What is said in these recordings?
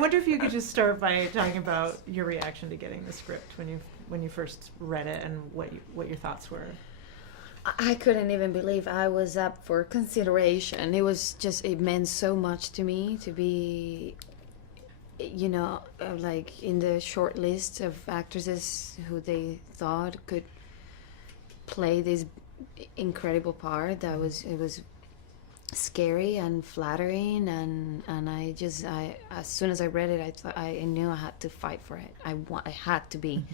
wonder if you could just start by talking about your reaction to getting the script when you first read it, and what your thoughts were. I couldn't even believe I was up for consideration. It meant so much to me to be, like in the short list of actresses who they thought could play this incredible part. It was scary and flattering, and I as soon as I read it, I knew I had to fight for it. I had to be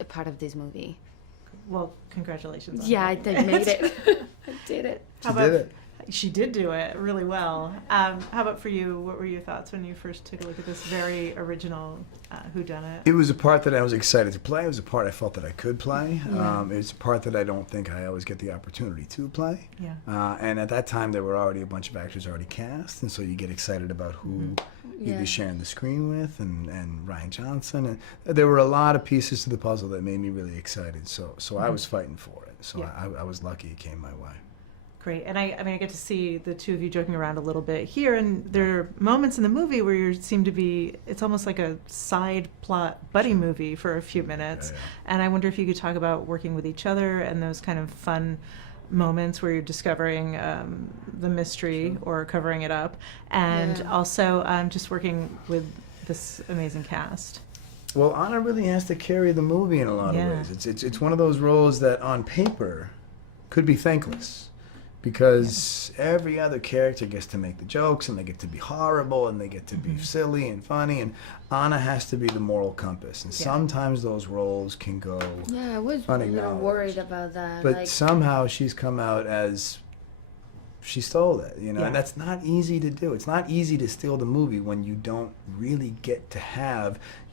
a part of this movie. Well, congratulations on I made it. I did it. She did do it really well. How about for you? What were your thoughts when you first took a look at this very original Whodunit? It was a part that I was excited to play. It was a part I felt that I could play. It's a part that I don't think I always get the opportunity to play. Yeah. And at that time, there were already a bunch of actors already cast, and so you get excited about who you'd be sharing the screen with, and Ryan Johnson. And there were a lot of pieces to the puzzle that made me really excited. So I was fighting for it. So I was lucky it came my way. Great. And I get to see the two of you joking around a little bit here, and there are moments in the movie where you seem to be, it's almost like a side plot buddy movie for a few minutes. Yeah. And I wonder if you could talk about working with each other and those kind of fun moments where you're discovering the mystery or covering it up, and also just working with this amazing cast. Well, Ana really has to carry the movie in a lot of ways. It's one of those roles that on paper could be thankless, because every other character gets to make the jokes, and they get to be horrible, and they get to be silly and funny, and Ana has to be the moral compass, and sometimes those roles can go I was a little worried about that. But somehow she's come out as she stole it, and that's not easy to do. It's not easy to steal the movie when you don't really get to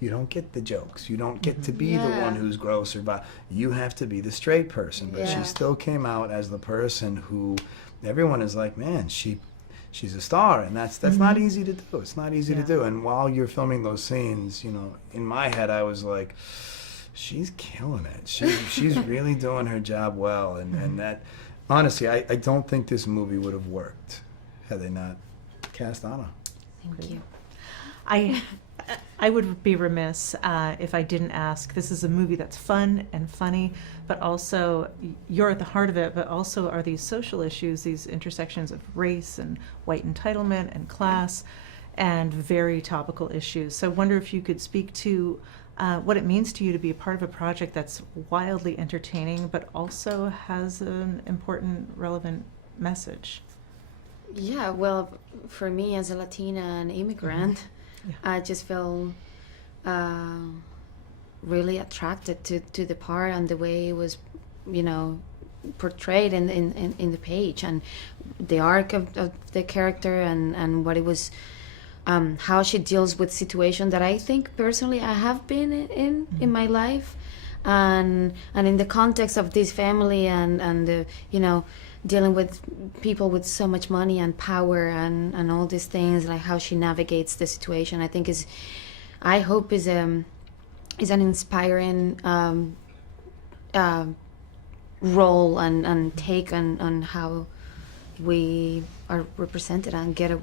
you don't get the jokes. You don't get to be the one who's gross or you have to be the straight person. But she still came out as the person who everyone is like, man, she's a star, and that's not easy to do. It's not easy to do. And while you're filming those scenes, in my head I was like, she's killing it. She's really doing her job well, and that. Honestly, I don't think this movie would have worked had they not cast Ana. Thank you. I would be remiss if I didn't ask. This is a movie that's fun and funny, but also you're at the heart of it, but also are these social issues, these intersections of race and white entitlement and class, and very topical issues. So I wonder if you could speak to what it means to you to be a part of a project that's wildly entertaining, but also has an important, relevant message. Yeah, well, for me as a Latina and immigrant, I just feel really attracted to the part and the way it was, portrayed in the page, and the arc of the character, and what it was. How she deals with situations that I think personally I have been in my life, and in the context of this family and the, dealing with people with so much money and power and all these things, like how she navigates the situation, I think I hope is an inspiring role and take on how we are represented and get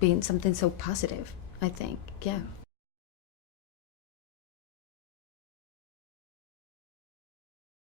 being something so positive, I think. Yeah.